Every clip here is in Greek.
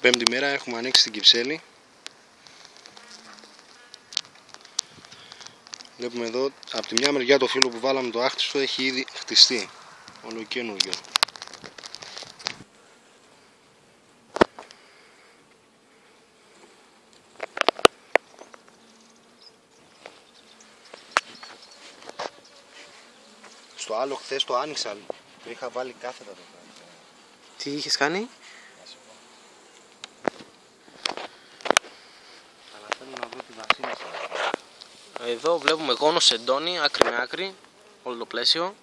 Πέμπτη μέρα έχουμε ανοίξει την Κυψέλη. Βλέπουμε εδώ από τη μια μεριά το φύλλο που βάλαμε το άχτιστο έχει ήδη χτιστεί. Ολοκαίνουργιο. Στο άλλο χθες το άνοιξα. Το είχα βάλει κάθετα το πράγμα. Τι είχες κάνει? Αλλά θέλω να δω τη βασίλισσα. Εδώ βλέπουμε γόνο σεντόνι, άκρη με άκρη, όλο το πλαίσιο.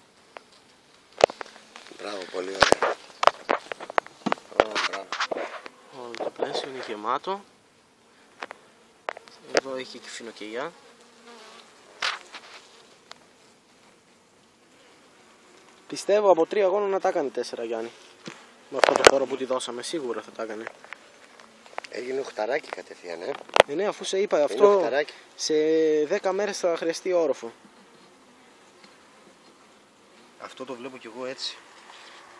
Μπράβο, πολύ ωραία. Μπράβο. Όλο το πλαίσιο είναι γεμάτο. Εδώ έχει και φινοκελιά. Πιστεύω από 3 γόνο να τα έκανε 4, Γιάννη. Με αυτό το χώρο που τη δώσαμε, σίγουρα θα τα έκανε. Έγινε οχταράκι κατευθείαν, Ναι, αφού σε είπα αυτό, σε 10 μέρες θα χρειαστεί όροφο. Αυτό το βλέπω κι εγώ έτσι.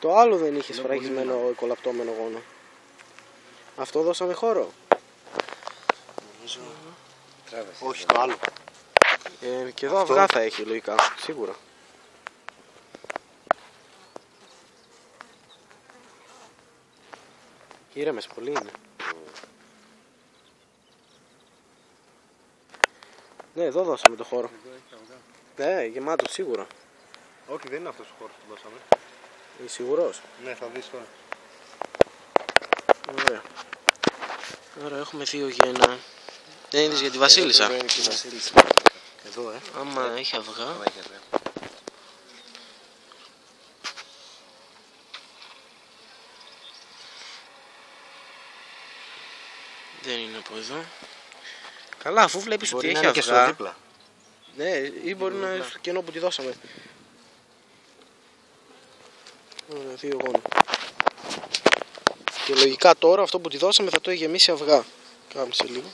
Το άλλο δεν είχε σφραγισμένο κολαπτώμενο γόνο. Αυτό δώσαμε χώρο. Νομίζω. Όχι, το άλλο. Και εδώ αυτό... αυγά θα έχει λογικά, σίγουρα. Ήρεμες πολύ είναι. Ναι, εδώ δώσαμε το χώρο. Ναι, γεμάτο σίγουρα. Όχι, δεν είναι αυτός ο χώρος που δώσαμε. Είσαι σίγουρος? Ναι, θα δεις τώρα. Ωραία. Άρα έχουμε 2 γένα. Δεν είδες για τη βασίλισσα? Εδώ είναι και η βασίλισσα. Εδώ, άμα έχει αυγά. Δεν είναι από εδώ. Καλά, αφού βλέπεις ότι έχει αυγά. Δίπλα. Ναι, ή μπορεί να είναι στο κενό που τη δώσαμε. Ωραία, 2 γόνα. Και λογικά τώρα αυτό που τη δώσαμε θα το έχει γεμίσει αυγά. Κάμισε λίγο.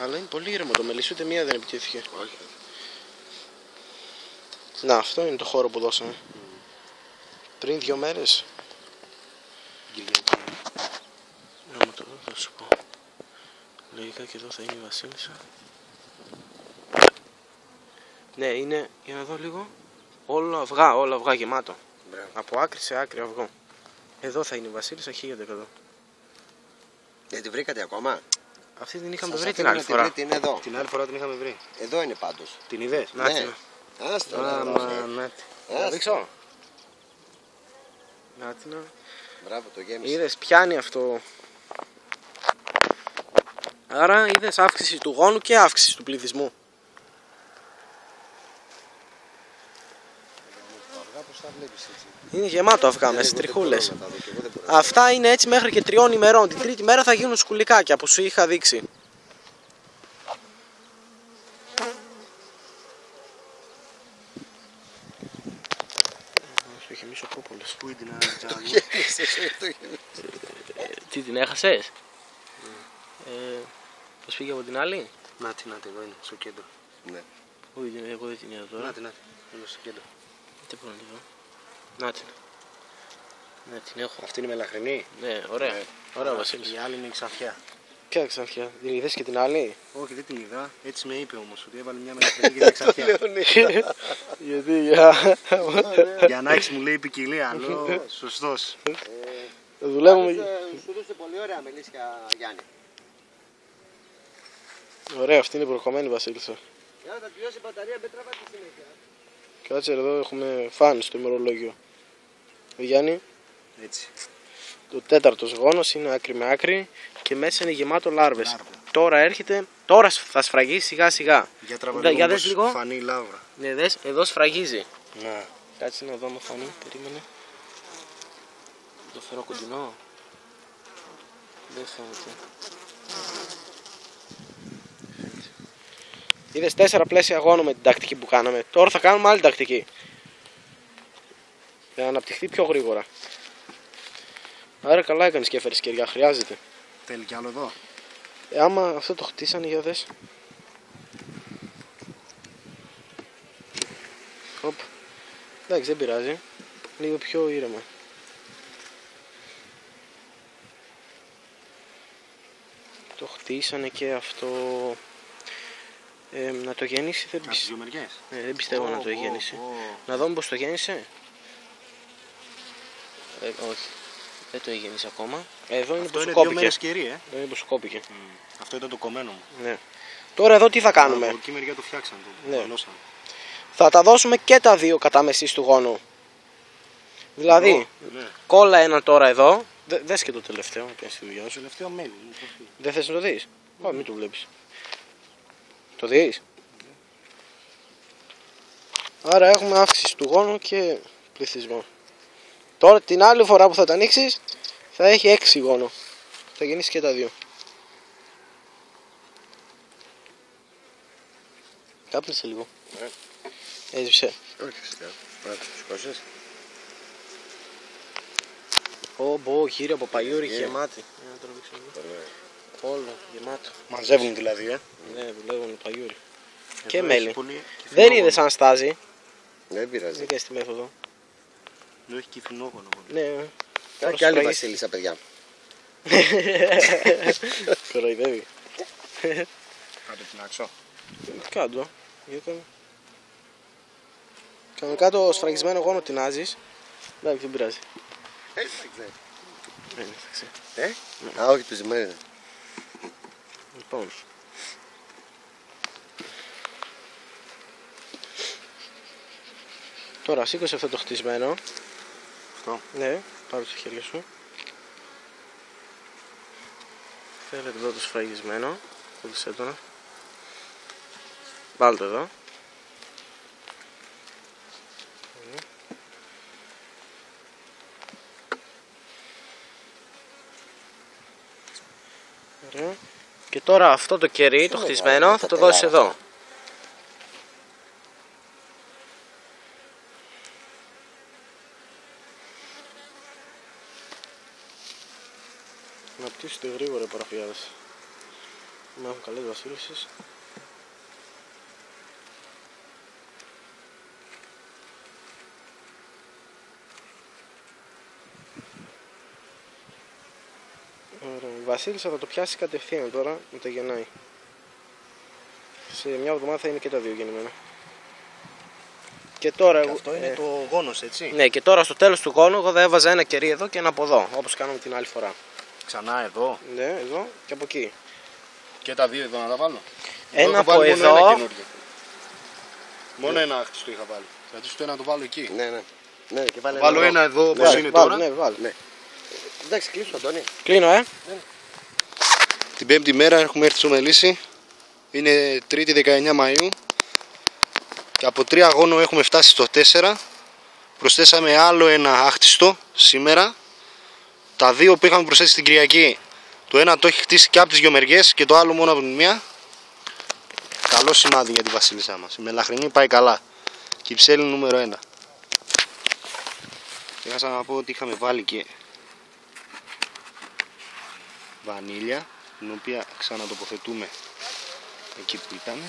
Αλλά είναι πολύ ήρεμο το μελίσι, ούτε μία δεν επιτέθηκε. Όχι. Να, αυτό είναι το χώρο που δώσαμε. Πριν 2 μέρες. Άμα το δω θα σου πω. Λογικά και εδώ θα είναι η βασίλισσα. Ναι, είναι, για να δω λίγο. Όλο αυγά γεμάτο. Μπράβο. Από άκρη σε άκρη αυγό. Εδώ θα είναι η βασίλισσα 1000%. Δεν τη βρήκατε ακόμα? Αυτή την είχαμε βρει την άλλη φορά. Είναι εδώ. Την άλλη φορά την είχαμε βρει. Εδώ είναι πάντως. Την είδες? Να ναι. Άστα. Να δείξω. Να την. Μπράβο, το γέμισε. Είδες, πιάνει αυτό. Άρα είδες αύξηση του γόνου και αύξηση του πληθυσμού. Είναι γεμάτο αυγά μέσα, τριχούλες. Αυτά είναι έτσι μέχρι και 3 ημερών. Την τρίτη μέρα θα γίνουν σκουλικάκια που σου είχα δείξει. Στο γεμίσω πρόπολες. Πού είναι την άλλη? Τι, την έχασες? Πώς πήγε από την άλλη? Να τη, εδώ είναι, στο κέντρο. Ναι. Όχι, εγώ δεν την είδα τώρα. Να τη, είναι στο κέντρο. Τι μπορώ να τη δω? Να την. Ναι, την έχω. Αυτή είναι μελαχρινή. Ναι, ωραία. Ωραία, Βασίλης. Η άλλη είναι η Ξαφιά. Ποια Ξαφιά? Την είδες και την άλλη? Όχι, δεν την είδα. Έτσι με είπε όμως ότι έβαλε μια μελαχρινή και μια Ξαφιά. Γιατί, για να έχεις, μου λέει, ποικιλία. Λέω, σωστός. Δουλεύουμε. Σου δώσε πολύ ωραία μελίσια, Γιάννη. Ωραία, αυτή είναι η προκομμένη βασίλισσα. Για να τελειώσει η μπαταρία, με τραβάτε συνέχεια. Κάτσε εδώ, έχουμε φαν στο ημερολόγιο. Γιάννη. Έτσι. Το 4ος γόνος είναι άκρη με άκρη και μέσα είναι γεμάτο λάρβες. Τώρα έρχεται, τώρα θα σφραγίσει σιγά σιγά. Για δες λίγο. Φανεί λάβρα. Ναι, δες, εδώ σφραγίζει. Ναι. Κάτσε να δω με φανεί, περίμενε. Το φέρω κοντινό. Δεν φαίνεται. Είδες 4 πλαίσια γόνο με την τακτική που κάναμε. Τώρα θα κάνουμε άλλη τακτική. Για να αναπτυχθεί πιο γρήγορα. Άρα καλά έκανες και έφερες κεριά, χρειάζεται. Θέλει κι άλλο εδώ. Άμα αυτό το χτίσανε, για δες. Οπ. Εντάξει, δεν πειράζει. Λίγο πιο ήρεμα. χτίσανε και αυτό. Να το γέννησε δεν πιστεύω. Δεν πιστεύω να το γέννησε. Να δω πως το γέννησε. Όχι. Δεν το γέννησε ακόμα. Εδώ είναι που σου κόπηκε. Εδώ είναι που σου κόπηκε. Αυτό ήταν το κομμένο μου. Ναι. Τώρα εδώ τι θα κάνουμε. Από εκεί μεριά το φτιάξαν. Θα τα δώσουμε και τα δύο κατά μεσής του γόνου. Δηλαδή, κόλλα ένα τώρα εδώ. Δες και το τελευταίο, να πιάσεις τη δουλειά σου. Τελευταίο μέλι. Δεν θες να το δεις. Όχι, μην το βλέπεις. Το δεις. Άρα έχουμε αύξηση του γόνου και πληθυσμό. Τώρα την άλλη φορά που θα τα ανοίξεις θα έχει 6 γόνο. Θα γεννήσει και τα δύο. Κάπνισε λίγο. Έσβησε. Όχι φυσικά. Πρέπει να το σηκώσεις. Μπο, γύρω από παγιούρι γεμάτη. Όλο γεμάτο. Μαζεύουν δηλαδή, Ναι, δουλεύουν παγιούρι. Και μέλι. Δεν είδες αν στάζει. Δεν πειράζει. Δεν κάνεις τη μέθοδο. Δεν έχει κυφινόγονο. Ναι. Κάνει και άλλη βασίλισσα, παιδιά. Κοροϊδεύει. Κάντε την άξο. Κάτω. Κανονικά το σφραγισμένο γόνο τεινάζεις. Εντάξει, δεν πειράζει. Έτσι δεν ξέρει. Α, όχι, το ζυμέρι είναι. Λοιπόν. Τώρα σήκωσε αυτό το χτισμένο. Αυτό. Ναι, πάρε το χέρια σου. Φέρε εδώ το σφραγισμένο. Κόλλησέ το. Βάλτε το εδώ. Ωραία. Και τώρα αυτό το κερί, το χτισμένο, θα το δώσεις εδώ. Να πτήσετε γρήγορα οι παραφιάδες. Να έχουν καλές βασίλισσες. Η βασίλισσα θα το πιάσει κατευθείαν τώρα, μετά γεννάει. Σε μια εβδομάδα θα είναι και τα δύο γεννημένα. Και τώρα Και αυτό είναι το γόνος, έτσι. Ναι, και τώρα στο τέλος του γόνου εγώ θα έβαζα ένα κερί εδώ και ένα από εδώ, όπως κάναμε την άλλη φορά. Ξανά εδώ. Ναι, εδώ και από εκεί. Και τα δύο εδώ να τα βάλω. Ένα από εδώ. Μόνο ένα άχτιστο είχα βάλει. Δηλαδή στο ένα να το βάλω εκεί. Ναι, και Βάλω ένα εδώ όπως είναι τώρα. Ναι, βάλω. Ναι. Εντάξει, κλείσω, Αντώνη. Κλείνω, Την πέμπτη μέρα έχουμε έρθει στο Μελίσι. Είναι 3η 19 Μαΐου. Και από 3 γόνο έχουμε φτάσει στο 4. Προσθέσαμε άλλο ένα άχτιστο σήμερα. Τα δύο που είχαμε προσθέσει την Κυριακή, το ένα το έχει χτίσει και από τις δυο μεριές και το άλλο μόνο από την μία. Καλό σημάδι για τη βασίλισσά μας. Η μελαχρινή πάει καλά. Και η ψέλη νούμερο 1. Ξέχασα να πω ότι είχαμε βάλει και βανίλια, την οποία ξανατοποθετούμε εκεί που ήταν.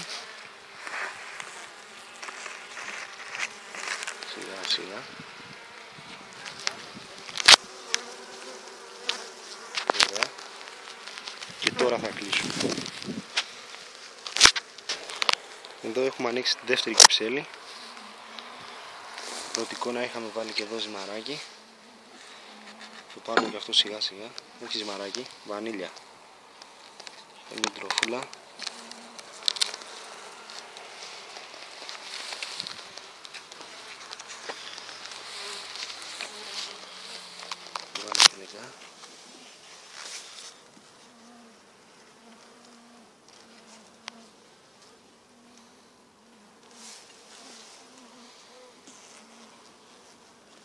Σιγά σιγά. Ωραία. Και τώρα θα κλείσουμε. Εδώ έχουμε ανοίξει τη δεύτερη κυψέλη. Πρώτη εικόνα είχαμε βάλει και εδώ ζυμαράκι. Το πάρουμε και αυτό σιγά σιγά. Όχι ζυμαράκι, βανίλια. Είναι τροφούλα.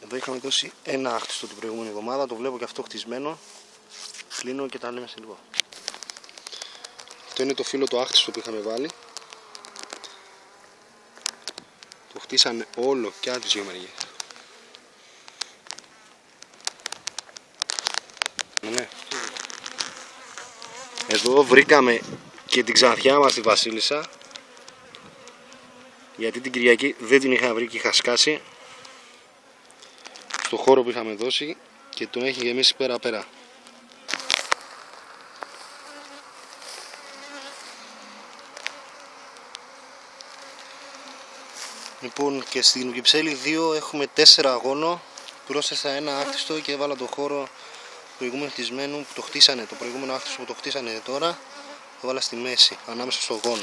Εδώ είχαμε δώσει ένα άχτιστο την προηγούμενη εβδομάδα, το βλέπω και αυτό χτισμένο. Κλείνω και τα λέμε σε λίγο. Αυτό είναι το φύλλο το άχτιστο που είχαμε βάλει. Το χτίσαμε όλο και από τις δύο μεριές. Ναι. Εδώ βρήκαμε και την ξανθιά μας τη βασίλισσα, γιατί την Κυριακή δεν την είχα βρει και είχα σκάσει στο χώρο που είχαμε δώσει και τον έχει γεμίσει πέρα πέρα. Λοιπόν, και στην Κυψέλη 2 έχουμε 4 αγώνο. Πρόσθεσα ένα άκτιστο και έβαλα το χώρο προηγούμενου χτισμένου που το χτίσανε. Το προηγούμενο άκτιστο που το χτίσανε τώρα το βάλα στη μέση, ανάμεσα στο γόνο.